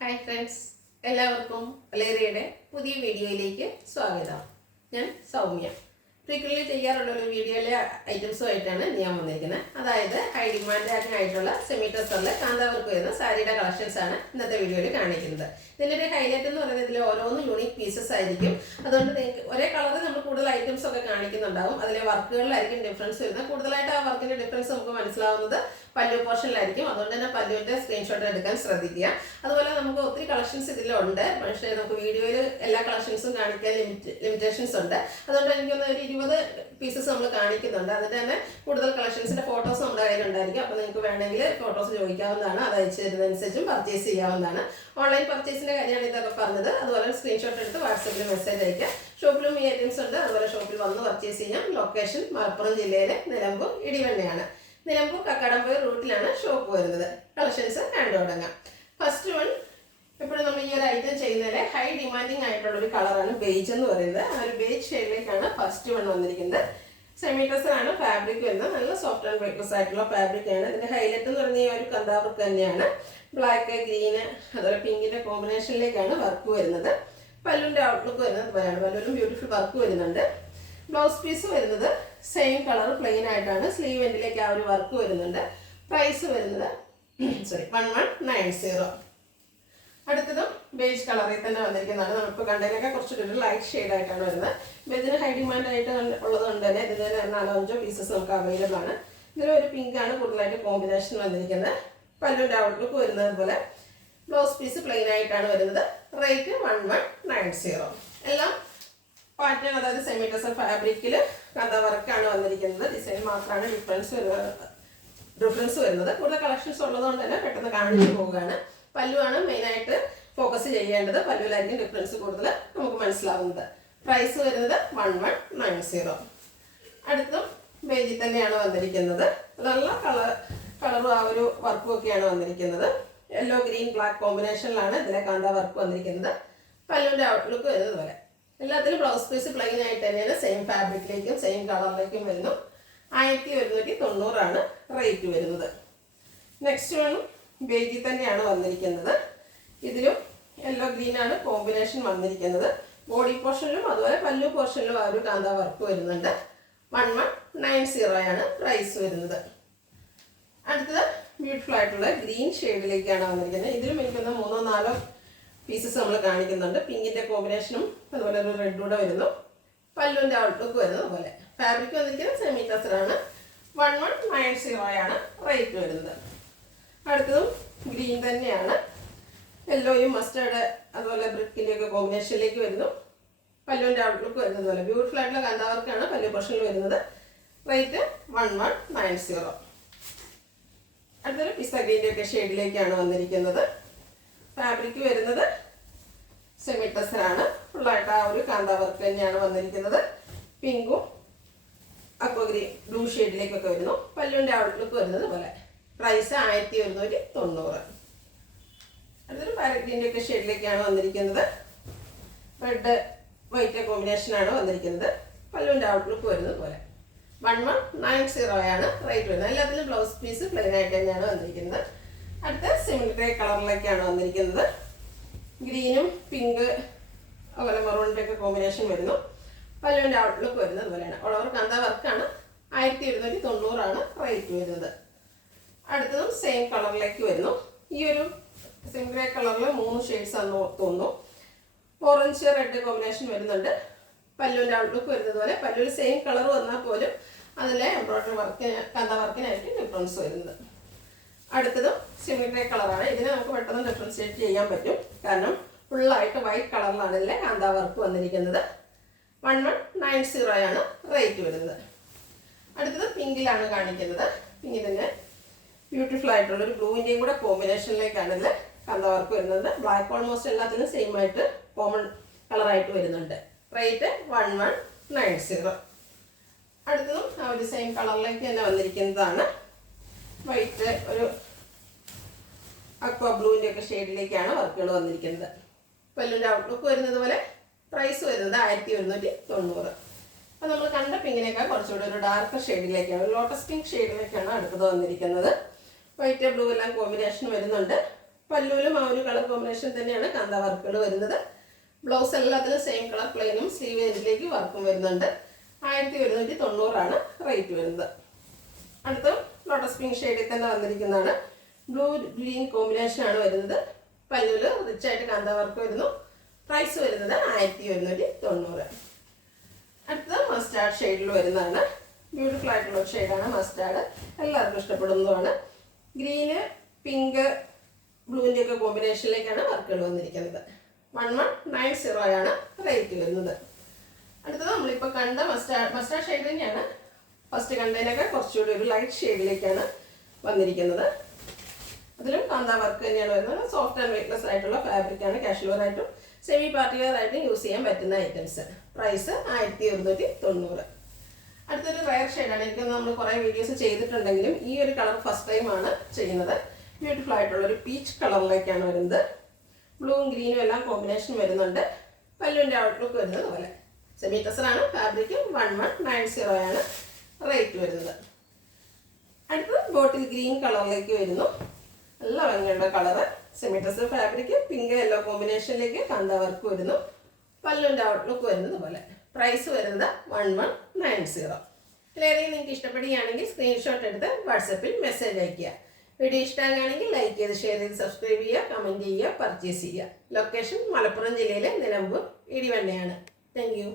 Hi friends, എല്ലാവർക്കും വലേറിയയുടെ പുതിയ വീഡിയോയിലേക്ക് സ്വാഗതം. ഞാൻ സൗമ്യ. ഫ്രീക്വൻലി ചെയ്യാറുള്ള ഒരു വീഡിയോയിലെ ഐറ്റംസുമായിട്ടാണ് ഞാൻ വന്നിരിക്കുന്നത്. അതായത് ഹൈ ഡിമാൻഡ് ആയിട്ടുള്ള സെമി ടെസറിലെ കാന്താവർക്ക് വരുന്ന സാരിയുടെ കളക്ഷൻസ് ആണ് ഇന്നത്തെ വീഡിയോയിൽ കാണിക്കുന്നത്. ഇതിൻ്റെ ഒരു ഹൈലൈറ്റ് എന്ന് പറയുന്നത് ഇതിൽ ഓരോന്ന് യൂണിക് പീസസ് ആയിരിക്കും. അതുകൊണ്ട് നിങ്ങൾക്ക് ഒരേ കളറിൽ നമ്മൾ കൂടുതൽ ഐറ്റംസ് ഒക്കെ കാണിക്കുന്നുണ്ടാവും. അതിലെ വർക്കുകളിലായിരിക്കും ഡിഫറൻസ് വരുന്നത്. കൂടുതലായിട്ട് ആ വർക്കിൻ്റെ ഡിഫറൻസ് നമുക്ക് മനസ്സിലാവുന്നത് പല്ലു പോർഷനിലായിരിക്കും. അതുകൊണ്ട് തന്നെ പല്ലുവിൻ്റെ സ്ക്രീൻഷോട്ട് എടുക്കാൻ ശ്രദ്ധിക്കുക. അതുപോലെ നമുക്ക് ഒത്തിരി കളക്ഷൻസ് ഇതിലുണ്ട്. പക്ഷേ നമുക്ക് വീഡിയോയിൽ എല്ലാ കളക്ഷൻസും കാണിക്കാൻ ലിമിറ്റേഷൻസ് ഉണ്ട്. അതുകൊണ്ട് എനിക്കൊന്ന് ഒരു 20 പീസസ് നമ്മൾ കാണിക്കുന്നുണ്ട്. അതിൻ്റെ തന്നെ കൂടുതൽ കളക്ഷൻസിൻ്റെ ഫോട്ടോസ് നമ്മുടെ കയ്യിലുണ്ടായിരിക്കും. അപ്പോൾ നിങ്ങൾക്ക് വേണമെങ്കിൽ ഫോട്ടോസ് ചോദിക്കാവുന്നതാണ്. അത് അയച്ചു തരുന്നതനുസരിച്ചും പർച്ചേസ് ചെയ്യാവുന്നതാണ്. ഓൺലൈൻ പർച്ചേസിൻ്റെ കാര്യമാണ് ഇതൊക്കെ പറഞ്ഞത്. അതുപോലെ സ്ക്രീൻഷോട്ട് എടുത്ത് വാട്സപ്പിൽ മെസ്സേജ് അയക്കുക. ഷോപ്പിലും ഈ ഐറ്റംസ് ഉണ്ട്. അതുപോലെ ഷോപ്പിൽ വന്ന് പർച്ചേസ് ചെയ്യാം. ലൊക്കേഷൻ മലപ്പുറം ജില്ലയിലെ നിലമ്പൂർ ഇടിവണ്ണയാണ്. നിലമ്പൂർ കക്കാടംപൊയിൽ റൂട്ടിലാണ് ഷോപ്പ് വരുന്നത്. കളക്ഷൻസ് കണ്ടു തുടങ്ങാം. ഫസ്റ്റ് വൺ, എപ്പോഴും നമ്മൾ ഈ ഒരു ഐറ്റം ചെയ്യുന്നതിൽ ഹൈ ഡിമാൻഡിങ് ആയിട്ടുള്ള ഒരു കളറാണ് ബേജ് എന്ന് പറയുന്നത്. ആ ഒരു ബേജ് ഷെയ്ഡിലേക്കാണ് ഫസ്റ്റ് വൺ വന്നിരിക്കുന്നത്. സെമി ടെസറാണ് ഫാബ്രിക് വരുന്നത്. നല്ല സോഫ്റ്റ് ആൻഡ് വെയ്റ്റ്ലെസ് ആയിട്ടുള്ള ഫാബ്രിക് ആണ്. ഇതിന്റെ ഹൈലൈറ്റ് എന്ന് പറഞ്ഞാൽ ഈ ഒരു കന്താവർക്ക് തന്നെയാണ്. ബ്ലാക്ക്, ഗ്രീന്, അതുപോലെ പിങ്കിന്റെ കോമ്പിനേഷനിലേക്കാണ് വർക്ക് വരുന്നത്. പല്ലുവിന്റെ ഔട്ട്ലുക്ക് വരുന്നത് പോലെയാണ്. പല്ലുവിലും ബ്യൂട്ടിഫുൾ വർക്ക് വരുന്നുണ്ട്. ബ്ലൗസ് പീസ് വരുന്നത് സെയിം കളർ പ്ലെയിൻ ആയിട്ടാണ്. സ്ലീവ് എൻഡിലേക്ക് ആ ഒരു വർക്ക് വരുന്നുണ്ട്. പ്രൈസ് വരുന്നത് 1190. അടുത്തതും ബേജ് കളറിൽ തന്നെ വന്നിരിക്കുന്നതാണ്. നമ്മളിപ്പോൾ കണ്ടതിനൊക്കെ കുറച്ചൊരു ലൈറ്റ് ഷെയ്ഡ് ആയിട്ടാണ് വരുന്നത്. ഇതിന് ഹൈ ഡിമാൻഡ് ആയിട്ട് ഉള്ളതുകൊണ്ട് തന്നെ ഇതിന് 4-5 പീസസ് നമുക്ക് അവൈലബിൾ ആണ്. ഇതിന് ഒരു പിങ്ക് ആണ് കൂടുതലായിട്ട് കോമ്പിനേഷൻ വന്നിരിക്കുന്നത്. പല്ലുവിൻ്റെ ഔട്ട്ലുക്ക് വരുന്നത് പോലെ. ബ്ലൗസ് പീസ് പ്ലെയിൻ ആയിട്ടാണ് വരുന്നത്. റേറ്റ് 1190. എല്ലാം പാറ്റേൺ, അതായത് സെമി ടെസർ ഫാബ്രിക്കിൽ കഥ വർക്കാണ് വന്നിരിക്കുന്നത്. ഡിസൈൻ മാത്രമാണ് ഡിഫറൻസ് വരുന്നത്. കൂടുതൽ കളക്ഷൻസ് ഉള്ളതുകൊണ്ട് തന്നെ പെട്ടെന്ന് കാണിച്ചു പോവുകയാണ്. പല്ലുവാണ് മെയിനായിട്ട് ഫോക്കസ് ചെയ്യേണ്ടത്. പല്ലുവിലായിരിക്കും ഡിഫറൻസ് കൂടുതൽ നമുക്ക് മനസ്സിലാവുന്നത്. പ്രൈസ് വരുന്നത് 1190. അടുത്തും ബേജിൽ തന്നെയാണ് വന്നിരിക്കുന്നത്. നല്ല കളറും ആ ഒരു വർക്കും ഒക്കെയാണ് വന്നിരിക്കുന്നത്. യെല്ലോ, ഗ്രീൻ, ബ്ലാക്ക് കോമ്പിനേഷനിലാണ് ഇതിലെ കാന്ത വർക്ക് വന്നിരിക്കുന്നത്. പല്ലുവിൻ്റെ ഔട്ട്ലുക്ക് വരുന്നത് പോലെ. എല്ലാത്തിലും ബ്ലൗസ് പീസ് പ്ലെയിൻ ആയിട്ട് തന്നെയാണ്. സെയിം ഫാബ്രിക്കിലേക്കും സെയിം കളറിലേക്കും വരുന്നു. 1190 റേറ്റ് വരുന്നത്. നെക്സ്റ്റ് വൺ ബേജിൽ തന്നെയാണ് വന്നിരിക്കുന്നത്. ഇതിലും യെല്ലോ ഗ്രീൻ ആണ് കോമ്പിനേഷൻ വന്നിരിക്കുന്നത്. ബോഡി പോർഷനിലും അതുപോലെ പല്ലു പോർഷനിലും ആ ഒരു കാന്ത വർക്ക് വരുന്നുണ്ട്. 1190 പ്രൈസ് വരുന്നത്. അടുത്തത് ബ്യൂട്ടിഫുൾ ആയിട്ടുള്ള ഗ്രീൻ ഷെയ്ഡിലേക്കാണ് വന്നിരിക്കുന്നത്. ഇതിലും എനിക്കൊന്ന് 3-4 പീസസ് നമ്മൾ കാണിക്കുന്നുണ്ട്. പിങ്കിന്റെ കോമ്പിനേഷനും അതുപോലെ ഒരു റെഡ് കൂടെ വരുന്നു. പല്ലുവിൻ്റെ ഔട്ട്ലുക്ക് വരുന്നത് പോലെ. ഫാബ്രിക് വന്നിരിക്കുന്നത് സെമി ടെസറാണ്. 1190 റേറ്റ് വരുന്നത്. അടുത്തതും ഗ്രീൻ തന്നെയാണ്. യെല്ലോയും മസ്റ്റേർഡ് അതുപോലെ ബ്രിക്കിൻ്റെ ഒക്കെ കോമ്പിനേഷനിലേക്ക് വരുന്നു. പല്ലുവിൻ്റെ ഔട്ട്ലുക്ക് വരുന്നത് പോലെ. ബ്യൂട്ടിഫുൾ ആയിട്ടുള്ള കാന്താവർക്കാണ് പല്ലു പോർഷനിൽ വരുന്നത്. റേറ്റ് 1190. അടുത്തൊരു പിസ്ത ഗ്രീൻ്റെ ഒക്കെ ഷെയ്ഡിലേക്കാണ് വന്നിരിക്കുന്നത്. ഫാബ്രിക് വരുന്നത് സെമി ടെസറാണ്. ഫുള്ളായിട്ട് ആ ഒരു കാന്ത വർക്ക് തന്നെയാണ് വന്നിരിക്കുന്നത്. പിങ്കും അക്വ ഗ്രീൻ, ബ്ലൂ ഷെയ്ഡിലേക്കൊക്കെ വരുന്നു. പല്ലുവിൻ്റെ ഔട്ട്ലുക്ക് വരുന്നത് പോലെ. പ്രൈസ് 1190. അടുത്തൊരു പാരറ്റ് ഗ്രീൻ്റെ ഒക്കെ ഷെയ്ഡിലേക്കാണ് വന്നിരിക്കുന്നത്. റെഡ് വൈറ്റ് കോമ്പിനേഷനാണ് വന്നിരിക്കുന്നത്. പല്ലുവിൻ്റെ ഔട്ട്ലുക്ക് വരുന്നത് പോലെ. 1190 റേറ്റ് വരുന്നത്. എല്ലാത്തിലും ബ്ലൗസ് പീസ് പ്ലെയിൻ ആയിട്ട് തന്നെയാണ് വന്നിരിക്കുന്നത്. അടുത്ത സിമിലർ ഗ്രേ കളറിലേക്കാണ് വന്നിരിക്കുന്നത്. ഗ്രീനും പിങ്ക് അതുപോലെ മെറൂണിൻ്റെ ഒക്കെ കോമ്പിനേഷൻ വരുന്നു. പല്ലുവിൻ്റെ ഔട്ട്ലുക്ക് വരുന്നത് പോലെയാണ്. ഓൾ കാന്ത വർക്കാണ്. 1190 റേറ്റ് വരുന്നത്. അടുത്തതും സെയിം കളറിലേക്ക് വരുന്നു. ഈ ഒരു സിമിലർ ഗ്രേ കളറിൽ 3 ഷെയ്ഡ്സ് ആണെന്ന് തോന്നുന്നു. ഓറഞ്ച് റെഡ് കോമ്പിനേഷൻ വരുന്നുണ്ട്. പല്ലുവിൻ്റെ ഔട്ട്ലുക്ക് വരുന്നത് പോലെ. പല്ലുവിൽ സെയിം കളർ വന്നാൽ പോലും അതിലെ എംബ്രോയ്ഡറി വർക്കിന് കാന്ത വർക്കിനായിരിക്കും ഡിഫറൻസ് വരുന്നത്. അടുത്തതും സിമിലർ ഗ്രേ കളറാണ്. ഇതിനെ നമുക്ക് പെട്ടെന്ന് ഡിഫറൻഷിയേറ്റ് ചെയ്യാൻ പറ്റും. കാരണം ഫുള്ളായിട്ട് വൈറ്റ് കളറിലാണ് ഇതിലെ കാന്ത വർക്ക് വന്നിരിക്കുന്നത്. 1190 റേറ്റ് വരുന്നത്. അടുത്തത് പിങ്കിലാണ് കാണിക്കുന്നത്. പിങ്കിൻ്റെ ബ്യൂട്ടിഫുൾ ആയിട്ടുള്ള ഒരു ബ്ലൂവിൻ്റെയും കൂടെ കോമ്പിനേഷനിലേക്കാണ് ഇതിൽ കാന്ത വർക്ക് വരുന്നത്. ബ്ലാക്ക് ഓൾമോസ്റ്റ് എല്ലാത്തിനും സെയിം ആയിട്ട് കോമൺ കളറായിട്ട് വരുന്നുണ്ട്. റേറ്റ് 1190. അടുത്തതും ആ ഒരു സെയിം കളറിലേക്ക് തന്നെ വന്നിരിക്കുന്നതാണ്. വൈറ്റ് ഒരു അക്വ ബ്ലൂവിൻ്റെ ഒക്കെ ഷെയ്ഡിലേക്കാണ് വർക്കുകൾ വന്നിരിക്കുന്നത്. പല്ലുവിൻ്റെ ഔട്ട്ലുക്ക് വരുന്നത് പോലെ. പ്രൈസ് വരുന്നത് 1190. അപ്പോൾ നമ്മൾ കണ്ട പിങ്കിനേക്കാൾ കുറച്ചുകൂടി ഒരു ഡാർക്ക് ഷെയ്ഡിലേക്കാണ്, ലോട്ടസ് പിങ്ക് ഷെയ്ഡിലേക്കാണ് അടുത്തത് വന്നിരിക്കുന്നത്. വൈറ്റ് ബ്ലൂ എല്ലാം കോമ്പിനേഷൻ വരുന്നുണ്ട്. പല്ലുവിലും ആ ഒരു കളർ കോമ്പിനേഷൻ തന്നെയാണ് കാന്ത വർക്കുകൾ വരുന്നത്. ബ്ലൗസ് എല്ലാത്തിലും സെയിം കളർ പ്ലെയിനും സ്ലീവ് എൻഡിലേക്ക് വർക്കും വരുന്നുണ്ട്. 1190 റേറ്റ് വരുന്നത്. അടുത്ത ലോട്ടസ് പിങ്ക് ഷെയ്ഡിൽ തന്നെ വന്നിരിക്കുന്നതാണ്. ബ്ലൂ ഗ്രീൻ കോമ്പിനേഷൻ ആണ് വരുന്നത്. പല്ലുവിൽ റിച്ചായിട്ട് കാന്ത വർക്ക് വരുന്നു. പ്രൈസ് വരുന്നത് 1190. അടുത്തത് മസ്റ്റാർഡ് ഷെയ്ഡിൽ വരുന്നതാണ്. ബ്യൂട്ടിഫുൾ ആയിട്ടുള്ള ഷെയ്ഡാണ് മസ്റ്റാർഡ്. എല്ലാവർക്കും ഇഷ്ടപ്പെടുന്നതുമാണ്. ഗ്രീന് പിങ്ക് ബ്ലൂവിൻ്റെ ഒക്കെ കോമ്പിനേഷനിലേക്കാണ് വർക്കുകൾ വന്നിരിക്കുന്നത്. 1190 റേറ്റ് വരുന്നത്. അടുത്തത് നമ്മളിപ്പോൾ കണ്ട മസ്റ്റാർഡ് ഷെയ്ഡ് തന്നെയാണ്. ഫസ്റ്റ് കണ്ടതിനൊക്കെ കുറച്ചുകൂടി ഒരു ലൈറ്റ് ഷെയ്ഡിലേക്കാണ് വന്നിരിക്കുന്നത്. അതിലും കാന്ത വർക്ക് തന്നെയാണ് വരുന്നത്. സോഫ്റ്റ് ആൻഡ് വെയ്റ്റ്ലെസ് ആയിട്ടുള്ള ഫാബ്രിക്കാണ്. കാഷ്വൽ വെയർ ആയിട്ടും സെമി പാർട്ടി വെയർ ആയിട്ടും യൂസ് ചെയ്യാൻ പറ്റുന്ന ഐറ്റംസ്. പ്രൈസ് 1190. അടുത്തൊരു റയർ ഷെയ്ഡാണ്. എനിക്കൊന്ന് നമ്മൾ കുറേ വീഡിയോസ് ചെയ്തിട്ടുണ്ടെങ്കിലും ഈ ഒരു കളർ ഫസ്റ്റ് ടൈമാണ് ചെയ്യുന്നത്. ബ്യൂട്ടിഫുൾ ആയിട്ടുള്ള ഒരു പീച്ച് കളറിലേക്കാണ് വരുന്നത്. ബ്ലൂവും ഗ്രീനും എല്ലാം കോമ്പിനേഷൻ വരുന്നുണ്ട്. പല്ലുവിൻ്റെ ഔട്ട്ലുക്ക് വരുന്നത് പോലെ. സെമി ടെസറാണ്. ഫാബ്രിക്ക് 1190 റേറ്റ് വരുന്നത്. അടുത്തത് ബോട്ടിൽ ഗ്രീൻ കളറിലേക്ക് വരുന്നു. നല്ല ഭംഗിയുള്ള colour. Semi tussar fabric pink yellow കോമ്പിനേഷനിലേക്ക് കാന്ത വർക്ക് വരുന്നു. പല്ലുവിൻ്റെ ഔട്ട്ലുക്ക് വരുന്നത് പോലെ. പ്രൈസ് വരുന്നത് 1190. ഇതിലേതെങ്കിലും നിങ്ങൾക്ക് ഇഷ്ടപ്പെടുകയാണെങ്കിൽ സ്ക്രീൻഷോട്ട് എടുത്ത് വാട്സപ്പിൽ മെസ്സേജ് അയയ്ക്കുക. വീഡിയോ ഇഷ്ടമാകുകയാണെങ്കിൽ ലൈക്ക് ചെയ്ത് ഷെയർ ചെയ്ത് സബ്സ്ക്രൈബ് ചെയ്യുക, കമൻറ്റ് ചെയ്യുക, പർച്ചേസ് ചെയ്യുക. ലൊക്കേഷൻ മലപ്പുറം ജില്ലയിലെ നിലമ്പൂർ ഇടിവണ്ണയാണ്. Thank you.